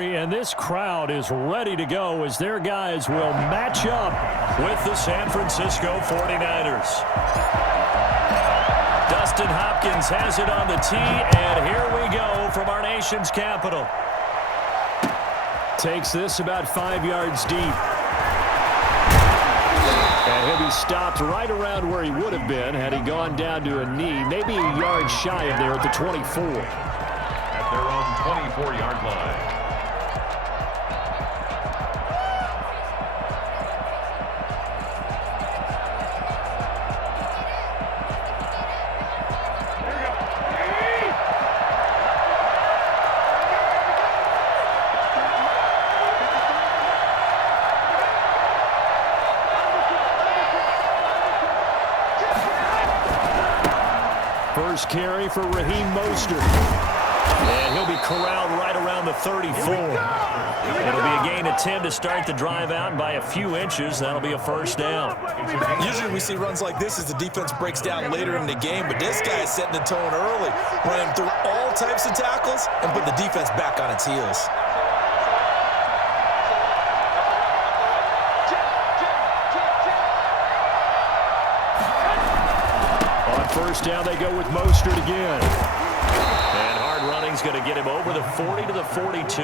And this crowd is ready to go as their guys will match up with the San Francisco 49ers. Dustin Hopkins has it on the tee, and here we go from our nation's capital. Takes this about 5 yards deep. And he'll be stopped right around where he would have been had he gone down to a knee, maybe a yard shy of there at the 24. At their own 24-yard line. First carry for Raheem Mostert. And he'll be corralled right around the 34. It'll be a gain of 10 to start the drive out, and by a few inches, that'll be a first down. Usually we see runs like this as the defense breaks down later in the game, but this guy is setting the tone early, running through all types of tackles and put the defense back on its heels. First down, they go with Mostert again. And hard running's going to get him over the 40 to the 42.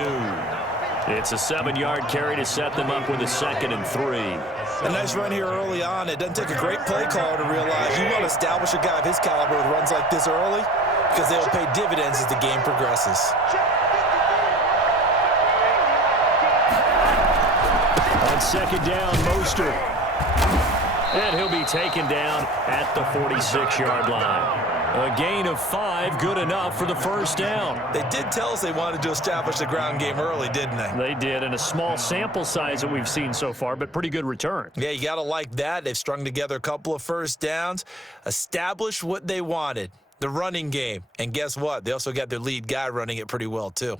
It's a 7-yard carry to set them up with a 2nd and 3. A nice run here early on. It doesn't take a great play caller to realize you want to establish a guy of his caliber with runs like this early because they'll pay dividends as the game progresses. On 2nd down, Mostert. And he'll be taken down at the 46-yard line. A gain of 5, good enough for the first down. They did tell us they wanted to establish the ground game early, didn't they? They did, and a small sample size that we've seen so far, but pretty good return. Yeah, you got to like that. They've strung together a couple of first downs, established what they wanted, the running game. And guess what? They also got their lead guy running it pretty well, too.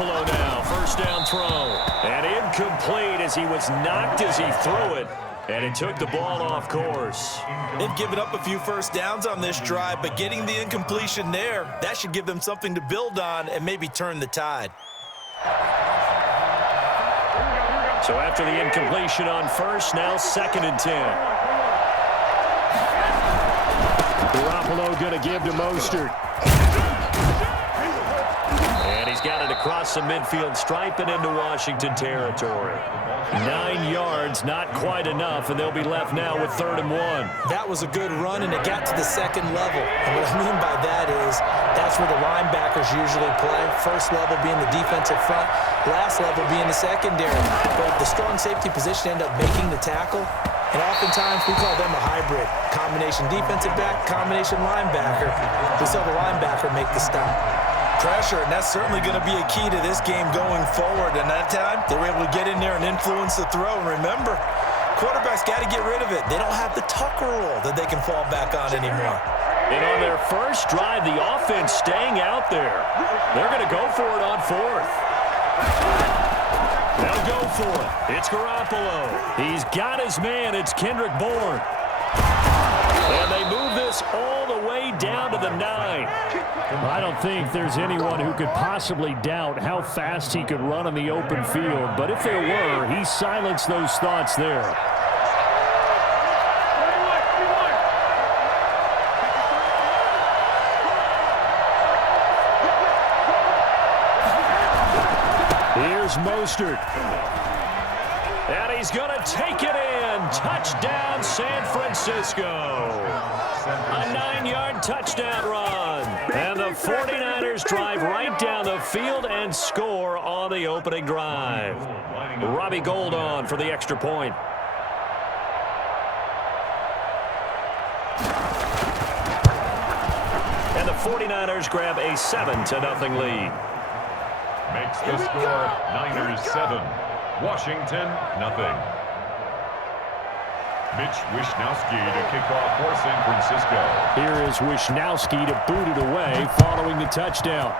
Now, first down throw, and incomplete as he was knocked as he threw it, and it took the ball off course. They've given up a few first downs on this drive, but getting the incompletion there, that should give them something to build on and maybe turn the tide. So after the incompletion on first, now 2nd and 10. Garoppolo going to give to Mostert. He's got it across the midfield stripe and into Washington territory. 9 yards, not quite enough, and they'll be left now with 3rd and 1. That was a good run, and it got to the 2nd level. And what I mean by that is that's where the linebackers usually play. First level being the defensive front, last level being the secondary. But the strong safety position end up making the tackle. And oftentimes we call them a hybrid. Combination defensive back, combination linebacker. We saw the linebacker make the stop. Pressure, and that's certainly going to be a key to this game going forward. And that time, they were able to get in there and influence the throw. And remember, quarterbacks got to get rid of it. They don't have the Tucker rule that they can fall back on anymore. And on their first drive, the offense staying out there. They're going to go for it on 4th. They'll go for it. It's Garoppolo. He's got his man. It's Kendrick Bourne. And they move this all the way down to the 9. I don't think there's anyone who could possibly doubt how fast he could run in the open field. But if there were, he silenced those thoughts there. Here's Mostert. And he's going to take it in. Touchdown, San Francisco. A 9-yard touchdown run. And the 49ers drive right down the field and score on the opening drive. Robbie Gould on for the extra point. And the 49ers grab a 7-0 lead. Makes the score Niners 7, Washington nothing. Mitch Wishnowsky to kick off for San Francisco. Here is Wishnowsky to boot it away following the touchdown.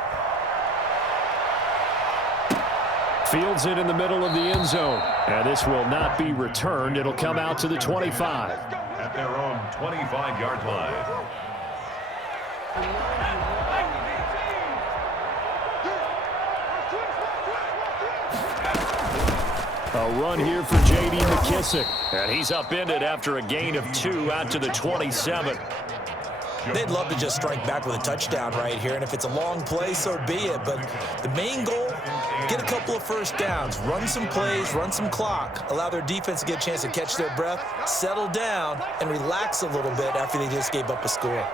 Fields it in the middle of the end zone. And this will not be returned. It'll come out to the 25. At their own 25-yard line. A run here for J.D. McKissick. And he's upended after a gain of 2 out to the 27. They'd love to just strike back with a touchdown right here, and if it's a long play, so be it. But the main goal, get a couple of first downs, run some plays, run some clock, allow their defense to get a chance to catch their breath, settle down, and relax a little bit after they just gave up a score.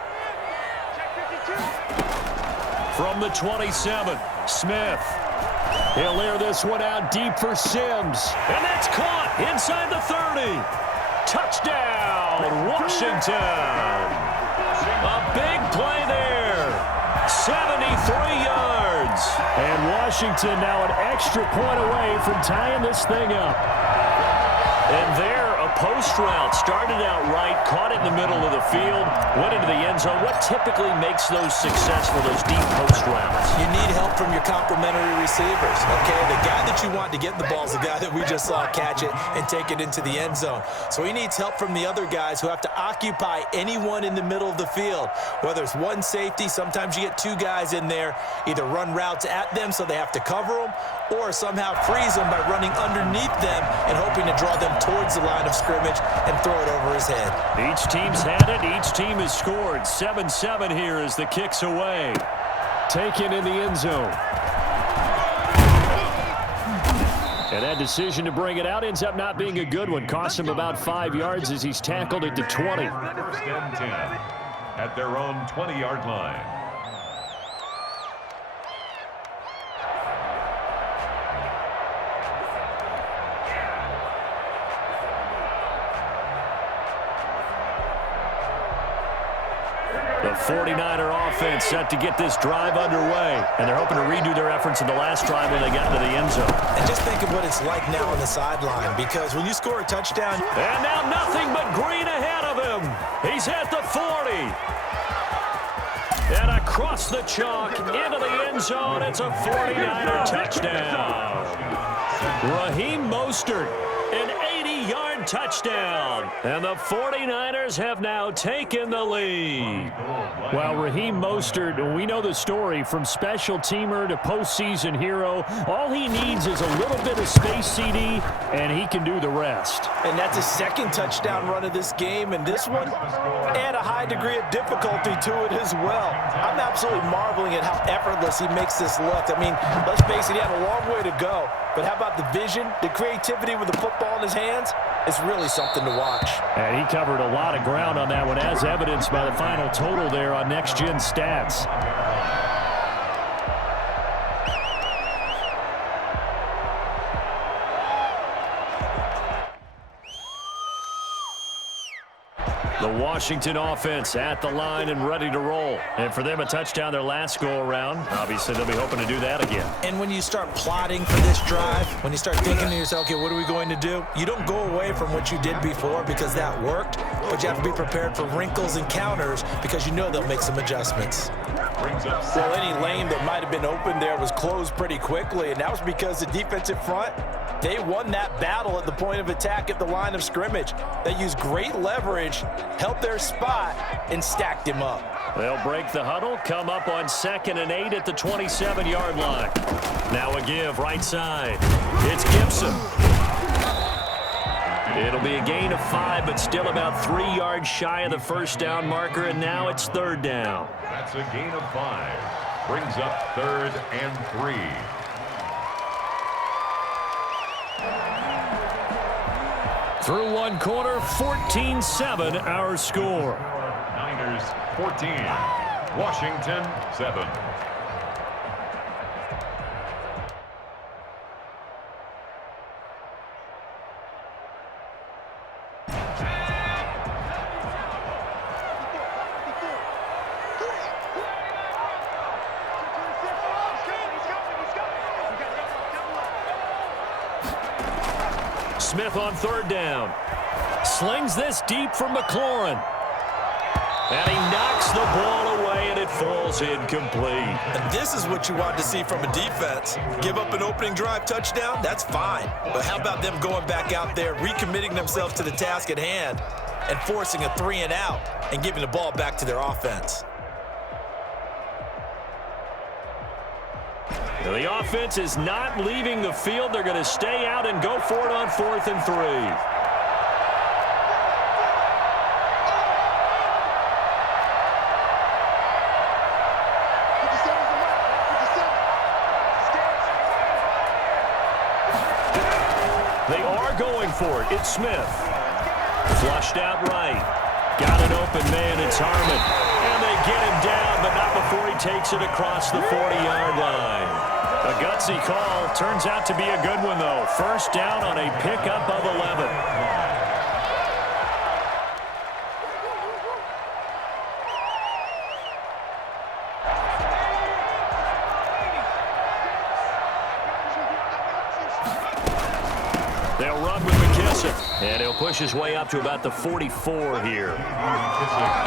From the 27, Smith. He'll air this one out deep for Sims. And that's caught inside the 30. Touchdown, Washington. A big play there. 73 yards. And Washington now an extra point away from tying this thing up. And there, a post route. Started out right, caught it in the middle of the field, went into the end zone. What typically makes those successful, those deep post routes? You need help from your complementary receivers, okay? The guy that you want to get the ball is the guy that we just saw catch it and take it into the end zone. So he needs help from the other guys who have to occupy anyone in the middle of the field. Whether it's one safety, sometimes you get two guys in there, either run routes at them so they have to cover them, or somehow freeze them by running underneath them and hoping to draw them towards the line of scrimmage and throw it over his head. Each team's had it. Each team has scored. 7-7 here as the kick's away. Taken in the end zone. And that decision to bring it out ends up not being a good one. Cost him about 5 yards as he's tackled at the 20. First and 10 at their own 20-yard line. The 49er offense set to get this drive underway. And they're hoping to redo their efforts in the last drive when they got into the end zone. And just think of what it's like now on the sideline, because when you score a touchdown... And now nothing but green ahead of him. He's at the 40. And across the chalk into the end zone. It's a 49er touchdown. Raheem Mostert, an 80-yard touchdown. And the 49ers have now taken the lead. Well, Raheem Mostert, we know the story, from special teamer to postseason hero. All he needs is a little bit of space, CD, and he can do the rest. And that's his second touchdown run of this game, and this one add a high degree of difficulty to it as well. I'm absolutely marveling at how effortless he makes this look. I mean, let's face it, he had a long way to go. But how about the vision, the creativity with the football in his hands? It's really something to watch. And he covered a lot of ground on that one, as evidenced by the final total there on Next Gen Stats. The Washington offense at the line and ready to roll. And for them, a touchdown their last go-around. Obviously, they'll be hoping to do that again. And when you start plotting for this drive, when you start thinking to yourself, okay, what are we going to do? You don't go away from what you did before because that worked, but you have to be prepared for wrinkles and counters because you know they'll make some adjustments. Well, any lane that might have been open there was closed pretty quickly, and that was because the defensive front, they won that battle at the point of attack at the line of scrimmage. They used great leverage, held their spot, and stacked him up. They'll break the huddle, come up on 2nd and 8 at the 27-yard line. Now a give right side. It's Gibson. It'll be a gain of 5, but still about 3 yards shy of the first down marker, and now it's 3rd down. That's a gain of 5. Brings up 3rd and 3. Through one quarter, 14-7 our score. Niners 14, Washington 7. Smith on 3rd down. Slings this deep from McLaurin. And he knocks the ball away, and it falls incomplete. And this is what you want to see from a defense. Give up an opening drive touchdown, that's fine. But how about them going back out there, recommitting themselves to the task at hand, and forcing a 3-and-out and giving the ball back to their offense? The offense is not leaving the field. They're going to stay out and go for it on 4th and 3. Going for it. It's Smith. Flushed out right. Got an open man. It's Harmon. And they get him down, but not before he takes it across the 40-yard line. A gutsy call. Turns out to be a good one, though. First down on a pickup of 11. And he'll push his way up to about the 44 here.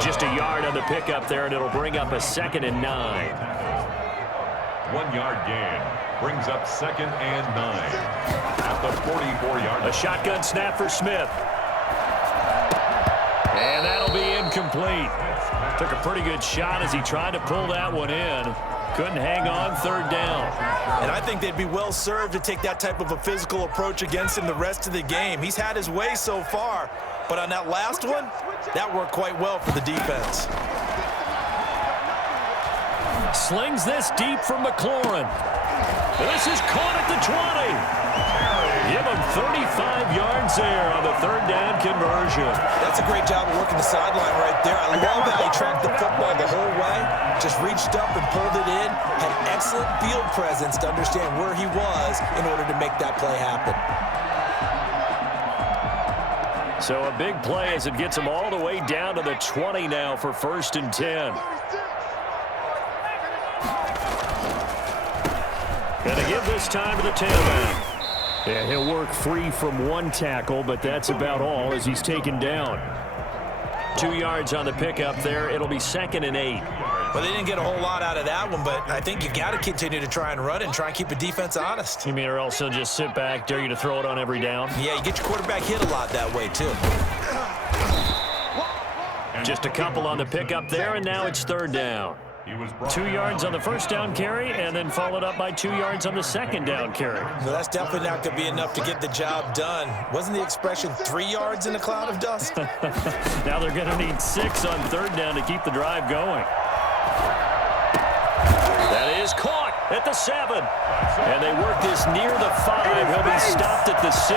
Just a yard on the pickup there, and it'll bring up a 2nd and 9. 1-yard gain brings up 2nd and 9 at the 44-yard line. A shotgun snap for Smith. And that'll be incomplete. Took a pretty good shot as he tried to pull that one in. Couldn't hang on, 3rd down. And I think they'd be well served to take that type of a physical approach against him the rest of the game. He's had his way so far, but on that last one, that worked quite well for the defense. Slings this deep from McLaurin. This is caught at the 20. Give him 35 yards there on the 3rd down conversion. That's a great job of working the sideline right there. I love how he tracked the football the whole way. Just reached up and pulled it in. Had excellent field presence to understand where he was in order to make that play happen. So a big play as it gets him all the way down to the 20 now for 1st and 10. Gonna give this time to the tailback. Yeah, he'll work free from one tackle, but that's about all as he's taken down. 2 yards on the pickup there. It'll be 2nd and 8. Well, they didn't get a whole lot out of that one, but I think you got to continue to try and run and try and keep the defense honest. You mean or else he'll just sit back, dare you to throw it on every down? Yeah, you get your quarterback hit a lot that way, too. Just a couple on the pickup there, and now it's 3rd down. 2 yards on the 1st down carry, and then followed up by 2 yards on the 2nd down carry. Well, that's definitely not going to be enough to get the job done. Wasn't the expression 3 yards in a cloud of dust? Now they're going to need 6 on 3rd down to keep the drive going. That is caught at the 7. And they work this near the 5. He'll be stopped at the 6.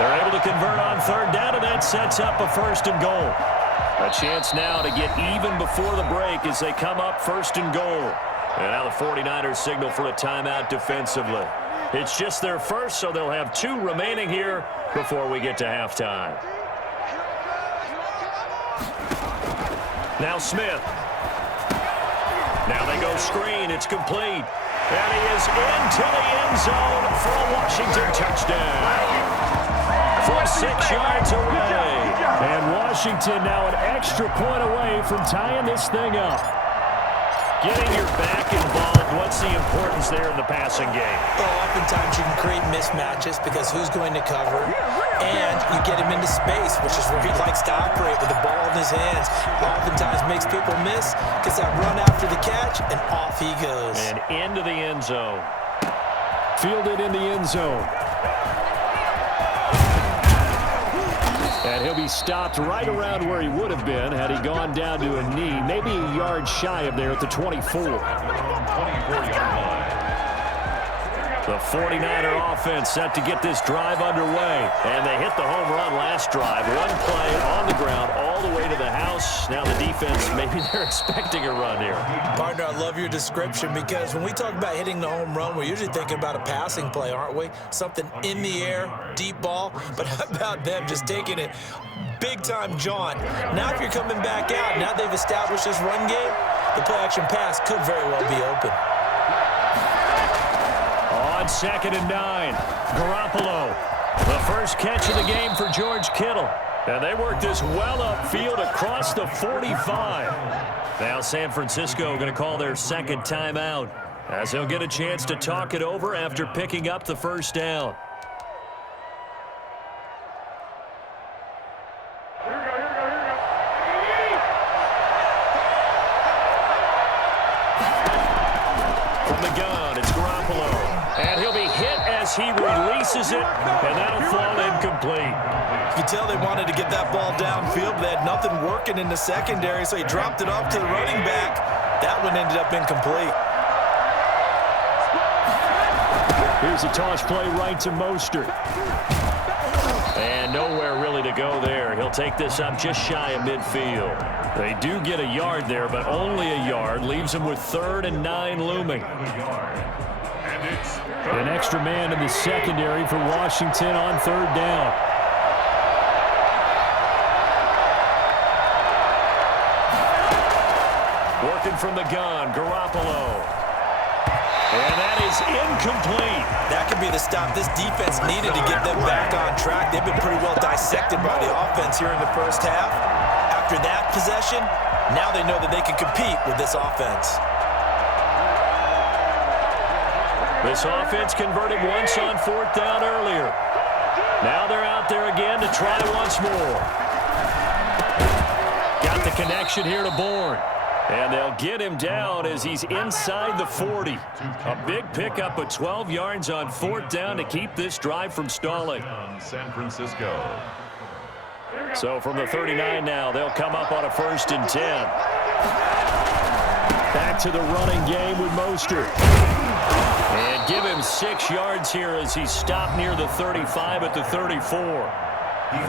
They're able to convert on 3rd down, and that sets up a 1st and goal. A chance now to get even before the break as they come up 1st and goal. And now the 49ers signal for a timeout defensively. It's just their first, so they'll have 2 remaining here before we get to halftime. Now Smith. Now they go screen. It's complete. And he is into the end zone for a Washington touchdown. For 6 yards away. And Washington now an extra point away from tying this thing up. Getting your back involved, what's the importance there in the passing game? Well, oftentimes you can create mismatches because who's going to cover, and you get him into space, which is where he likes to operate with the ball in his hands. Oftentimes makes people miss, gets that run after the catch, and off he goes. And into the end zone. Fielded in the end zone. And he'll be stopped right around where he would have been had he gone down to a knee, maybe a yard shy of there at the 24. 24-yard line. The 49er offense set to get this drive underway. And they hit the home run last drive. One play on the ground all the way to the house. Now the defense, maybe they're expecting a run here. Partner, I love your description because when we talk about hitting the home run, we're usually thinking about a passing play, aren't we? Something in the air, deep ball. But how about them just taking it big-time jaunt? Now if you're coming back out, now they've established this run game, the play-action pass could very well be open. On 2nd and 9, Garoppolo. The first catch of the game for George Kittle. And they work this well upfield across the 45. Now San Francisco going to call their second timeout, as they'll get a chance to talk it over after picking up the first down. From the gun, it's Garoppolo. And he'll be hit as he releases it, and that'll fall incomplete. You can tell they wanted to get that ball downfield, but they had nothing working in the secondary, so he dropped it off to the running back. That one ended up incomplete. Here's a toss play right to Mostert. And nowhere really to go there. He'll take this up just shy of midfield. They do get a yard there, but only a yard. Leaves them with 3rd and 9 looming. An extra man in the secondary for Washington on 3rd down. Working from the gun, Garoppolo. And that is incomplete. That could be the stop this defense needed to get them back on track. They've been pretty well dissected by the offense here in the first half. After that possession, now they know that they can compete with this offense. This offense converted once on 4th down earlier. Now they're out there again to try once more. Got the connection here to Bourne. And they'll get him down as he's inside the 40. A big pickup of 12 yards on 4th down to keep this drive from stalling. San Francisco. So from the 39 now, they'll come up on a 1st and 10. Back to the running game with Mostert. And give him 6 yards here as he's stopped near the 35 at the 34.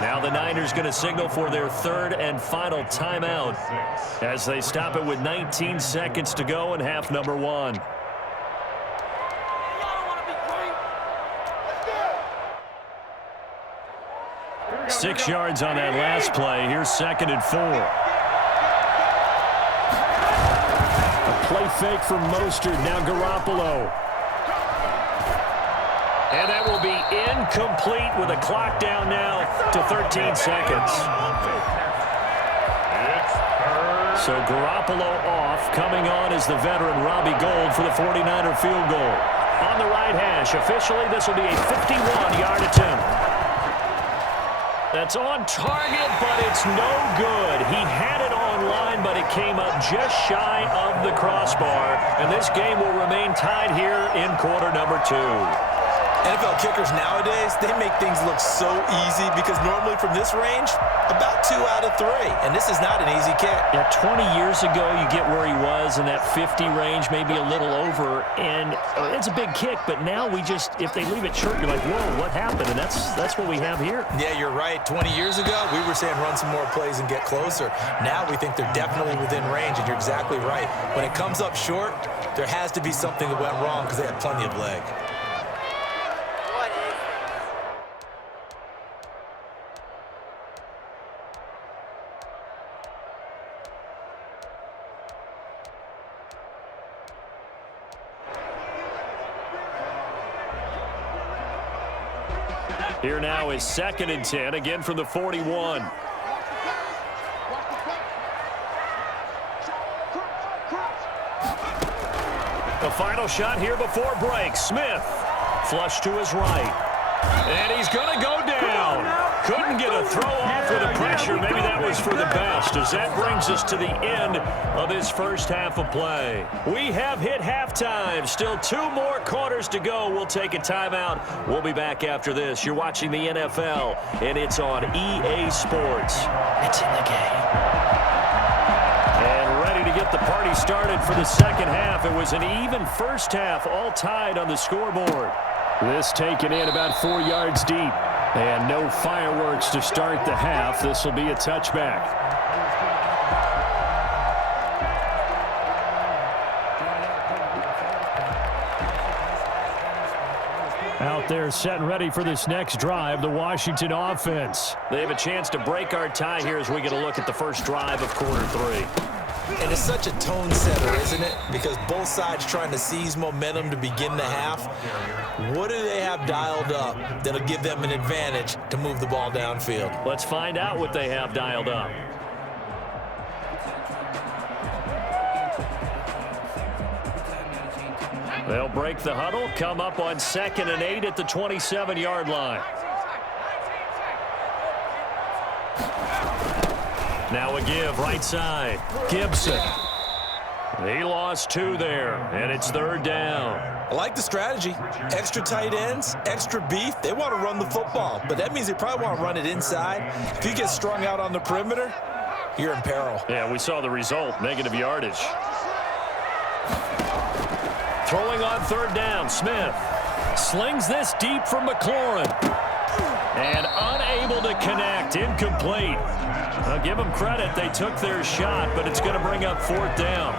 Now the Niners going to signal for their 3rd and final timeout as they stop it with 19 seconds to go in half number 1. Six yards on that last play. Here's 2nd and 4. A play fake from Mostert. Now Garoppolo. And that will be incomplete with a clock down now to 13 seconds. So Garoppolo off. Coming on is the veteran Robbie Gould for the 49er field goal. On the right hash. Officially, this will be a 51-yard attempt. That's on target, but it's no good. He had it on line, but it came up just shy of the crossbar. And this game will remain tied here in quarter number 2. NFL kickers nowadays, they make things look so easy because normally from this range, about 2 out of 3. And this is not an easy kick. Yeah, 20 years ago, you get where he was in that 50 range, maybe a little over. And it's a big kick, but now we just, if they leave it short, you're like, whoa, what happened? And that's what we have here. Yeah, you're right. 20 years ago, we were saying run some more plays and get closer. Now we think they're definitely within range, and you're exactly right. When it comes up short, there has to be something that went wrong because they had plenty of leg. Here now is 2nd and 10, again from the 41. The final shot here before break. Smith, flush to his right. And he's going to go down. Couldn't get a throw off with the pressure. Maybe that was for the best, as that brings us to the end of this first half of play. We have hit halftime. Still 2 more quarters to go. We'll take a timeout. We'll be back after this. You're watching the NFL, and it's on EA Sports. It's in the game. And ready to get the party started for the second half. It was an even first half, all tied on the scoreboard. This taken in about 4 yards deep. And no fireworks to start the half. This will be a touchback. Out there set and ready for this next drive, the Washington offense. They have a chance to break our tie here as we get a look at the first drive of quarter 3. And it's such a tone setter, isn't it? Because both sides trying to seize momentum to begin the half. What do they have dialed up that'll give them an advantage to move the ball downfield? Let's find out what they have dialed up. They'll break the huddle, come up on 2nd and 8 at the 27-yard line. Now a give, right side. Gibson. He lost 2 there, and it's 3rd down. I like the strategy. Extra tight ends, extra beef. They want to run the football, but that means they probably want to run it inside. If you get strung out on the perimeter, you're in peril. Yeah, we saw the result, negative yardage. Throwing on 3rd down, Smith. Slings this deep for McLaurin. And unable to connect, incomplete. I'll give them credit, they took their shot, but it's going to bring up 4th down.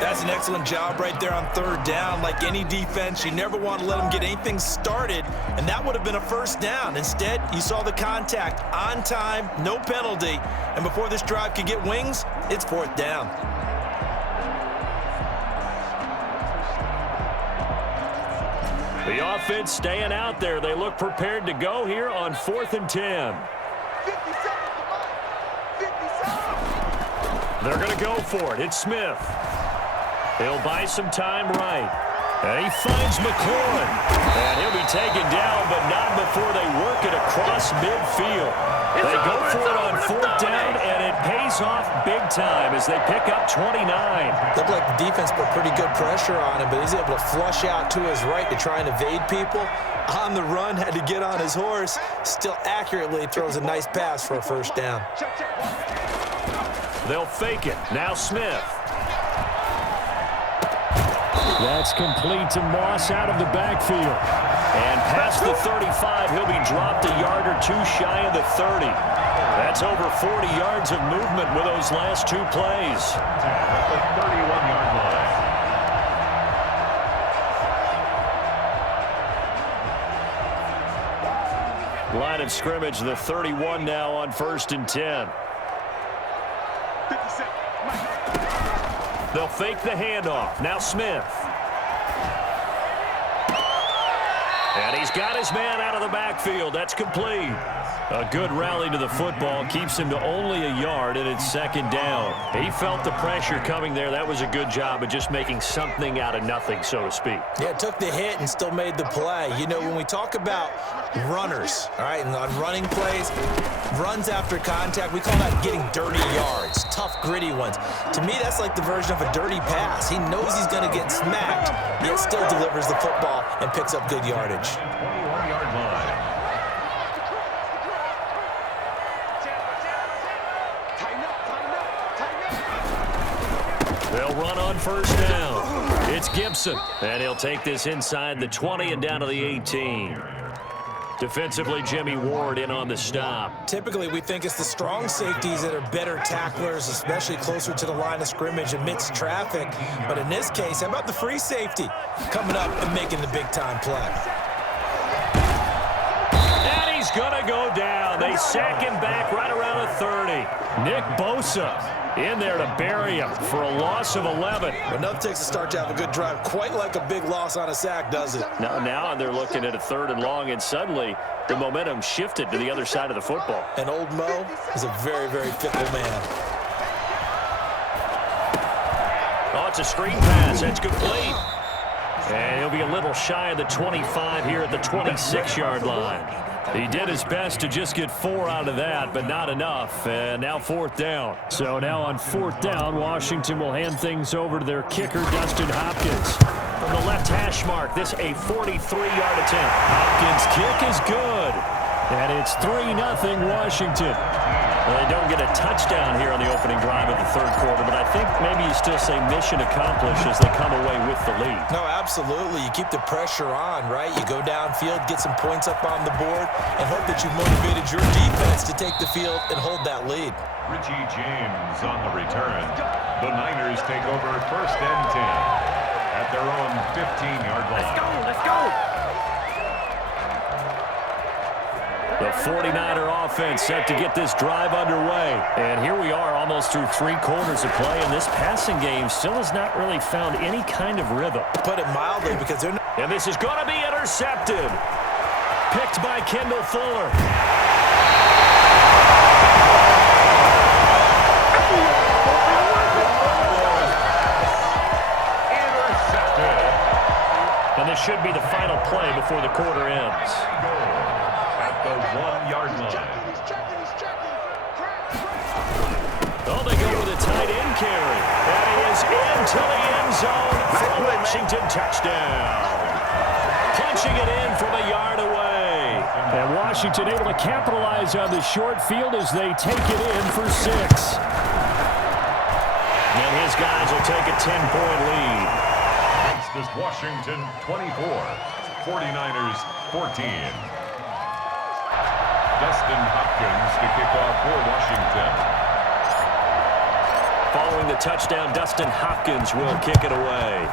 That's an excellent job right there on 3rd down. Like any defense, you never want to let them get anything started, and that would have been a 1st down. Instead, you saw the contact on time, no penalty, and before this drive could get wings, it's 4th down. The offense staying out there. They look prepared to go here on 4th and 10. They're going to go for it. It's Smith. He'll buy some time right. And he finds McLaurin. And he'll be taken down, but not before they work it across midfield. They go for it on 4th down, and it pays off big time as they pick up 29. Looked like the defense put pretty good pressure on him, but he's able to flush out to his right to try and evade people. On the run, had to get on his horse. Still accurately throws a nice pass for a 1st down. They'll fake it. Now Smith. That's complete to Moss out of the backfield. And past the 35, he'll be dropped a yard or 2 shy of the 30. That's over 40 yards of movement with those last 2 plays. At the 31-yard line. Line of scrimmage, the 31 now on 1st and 10. They'll fake the handoff. Now Smith. And he's got his man out of the backfield. That's complete. A good rally to the football keeps him to only a yard, and it's 2nd down. He felt the pressure coming there. That was a good job of just making something out of nothing, so to speak. Yeah, took the hit and still made the play. You know, when we talk about runners, all right, and on running plays, runs after contact, we call that getting dirty yards, tough, gritty ones. To me, that's like the version of a dirty pass. He knows he's going to get smacked, yet still delivers the football and picks up good yardage. 21-yard line. They'll run on 1st down. It's Gibson, and he'll take this inside the 20 and down to the 18. Defensively, Jimmy Ward in on the stop. Typically, we think it's the strong safeties that are better tacklers, especially closer to the line of scrimmage amidst traffic. But in this case, how about the free safety coming up and making the big-time play? And he's going to go down. They sack him back right around the 30. Nick Bosa in there to bury him for a loss of 11. But nothing takes a start to have a good drive, quite like a big loss on a sack, does it? Now they're looking at a 3rd and long, and suddenly the momentum shifted to the other side of the football. And old Mo is a very, very fickle man. Oh, it's a screen pass. That's complete. And he'll be a little shy of the 25 here at the 26-yard line. He did his best to just get 4 out of that, but not enough. And now 4th down. So now on 4th down, Washington will hand things over to their kicker, Dustin Hopkins. From the left hash mark, this a 43-yard attempt. Hopkins' kick is good. And it's 3-0 Washington. Well, they don't get a touchdown here on the opening drive of the 3rd quarter, but I think maybe you still say mission accomplished as they come away with the lead. No, absolutely. You keep the pressure on, right? You go downfield, get some points up on the board, and hope that you've motivated your defense to take the field and hold that lead. Richie James on the return. The Niners take over 1st and 10 at their own 15-yard line. The 49er offense set to get this drive underway. And here we are almost through 3 quarters of play, and this passing game still has not really found any kind of rhythm. Put it mildly, because they're not. And this is going to be intercepted. Picked by Kendall Fuller. And this should be the final play before the quarter ends. At the 1-yard line. Oh, they go with a tight end carry. And he is into the end zone for a Washington touchdown. Punching it in from a yard away. And Washington able to capitalize on the short field as they take it in for 6. And his guys will take a 10-point lead. This Washington 24, 49ers 14. Dustin Hopkins to kick off for Washington. Following the touchdown, Dustin Hopkins will kick it away.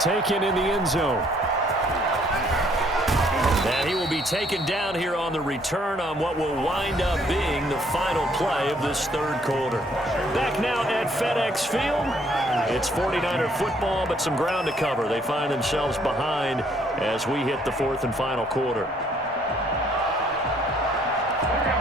Taken in the end zone. And he will be taken down here on the return on what will wind up being the final play of this 3rd quarter. Back now at FedEx Field. It's 49er football, but some ground to cover. They find themselves behind as we hit the 4th and final quarter.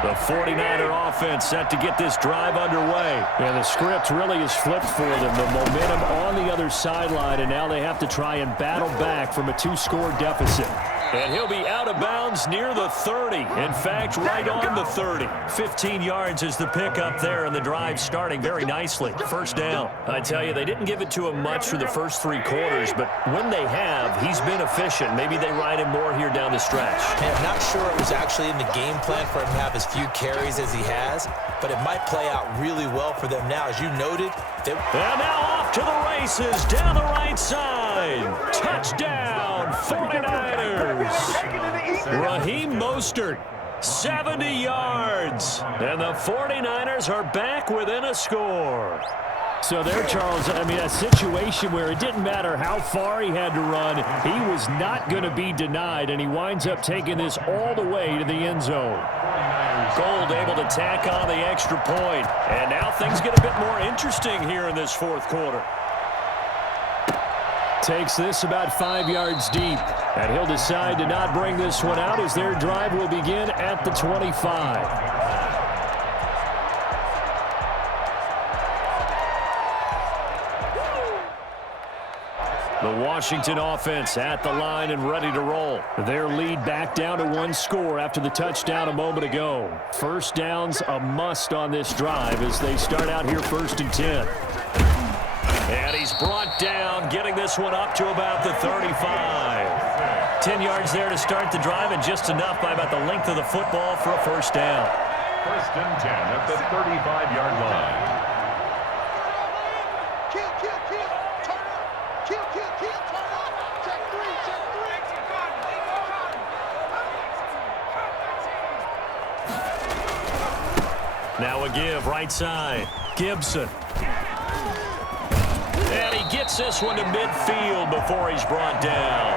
The 49er offense set to get this drive underway. Yeah, the script really is flipped for them. The momentum on the other sideline, and now they have to try and battle back from a 2-score deficit. And he'll be out of bounds near the 30. In fact, right on the 30. 15 yards is the pickup there, and the drive starting very nicely. First down. I tell you, they didn't give it to him much for the first 3 quarters, but when they have, he's been efficient. Maybe they ride him more here down the stretch. I'm not sure it was actually in the game plan for him to have as few carries as he has, but it might play out really well for them now. As you noted, and now off to the races down the right side. Touchdown, 49ers. Raheem Mostert, 70 yards. And the 49ers are back within a score. So there, Charles, I mean, a situation where it didn't matter how far he had to run, he was not going to be denied, and he winds up taking this all the way to the end zone. Gold able to tack on the extra point. And now things get a bit more interesting here in this 4th quarter. Takes this about 5 yards deep. And he'll decide to not bring this one out as their drive will begin at the 25. The Washington offense at the line and ready to roll. Their lead back down to 1 score after the touchdown a moment ago. First down's a must on this drive as they start out here 1st and 10. And he's brought down, getting this one up to about the 35. 10 yards there to start the drive, and just enough by about the length of the football for a first down. 1st and 10 at the 35-yard line. Now a give, right side. Gibson. And he gets this one to midfield before he's brought down.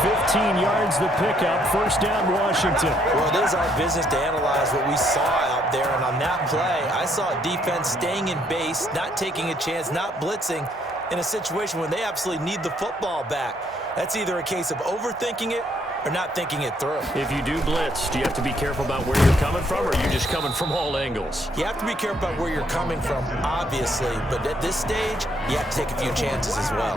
15 yards the pickup. First down, Washington. Well, it is our business to analyze what we saw out there. And on that play, I saw a defense staying in base, not taking a chance, not blitzing in a situation when they absolutely need the football back. That's either a case of overthinking it or not thinking it through. If you do blitz, do you have to be careful about where you're coming from, or are you just coming from all angles? You have to be careful about where you're coming from, obviously, but at this stage, you have to take a few chances as well.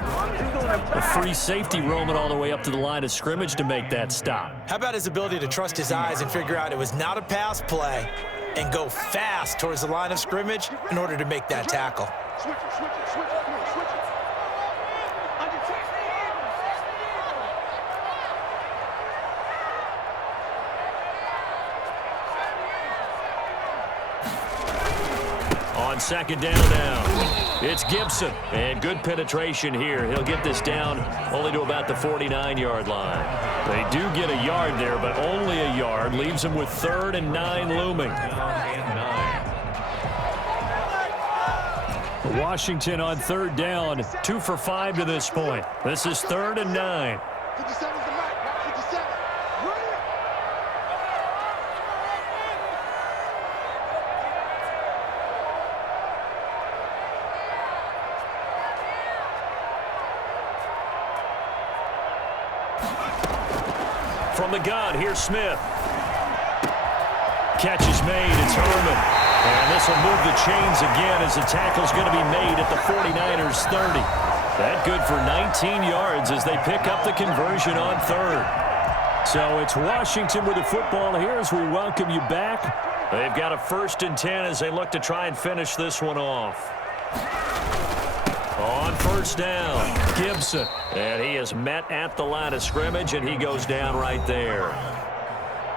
A free safety roaming all the way up to the line of scrimmage to make that stop. How about his ability to trust his eyes and figure out it was not a pass play and go fast towards the line of scrimmage in order to make that tackle? Switch it, switch it, switch it. Come on, switch it. On second down now, it's Gibson. And good penetration here. He'll get this down only to about the 49-yard line. They do get a yard there, but only a yard. Leaves them with 3rd and 9 looming. Washington on 3rd down. 2 for 5 to this point. This is 3rd and 9. 57's the mic. 57's from the gun. Here's Smith. Catch is made. It's Herman. And this will move the chains again as the tackle's going to be made at the 49ers 30. That good for 19 yards as they pick up the conversion on third. So it's Washington with the football here as we welcome you back. They've got a 1st and 10 as they look to try and finish this one off. On 1st down, Gibson. And he is met at the line of scrimmage, and he goes down right there.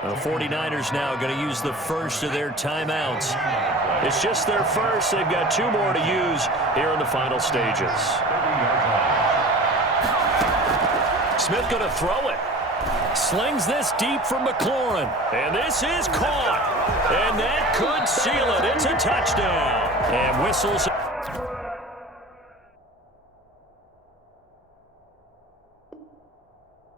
The 49ers now going to use the first of their timeouts. It's just their first. They've got 2 more to use here in the final stages. Smith going to throw it. Slings this deep from McLaurin. And this is caught. And that could seal it. It's a touchdown. And whistles.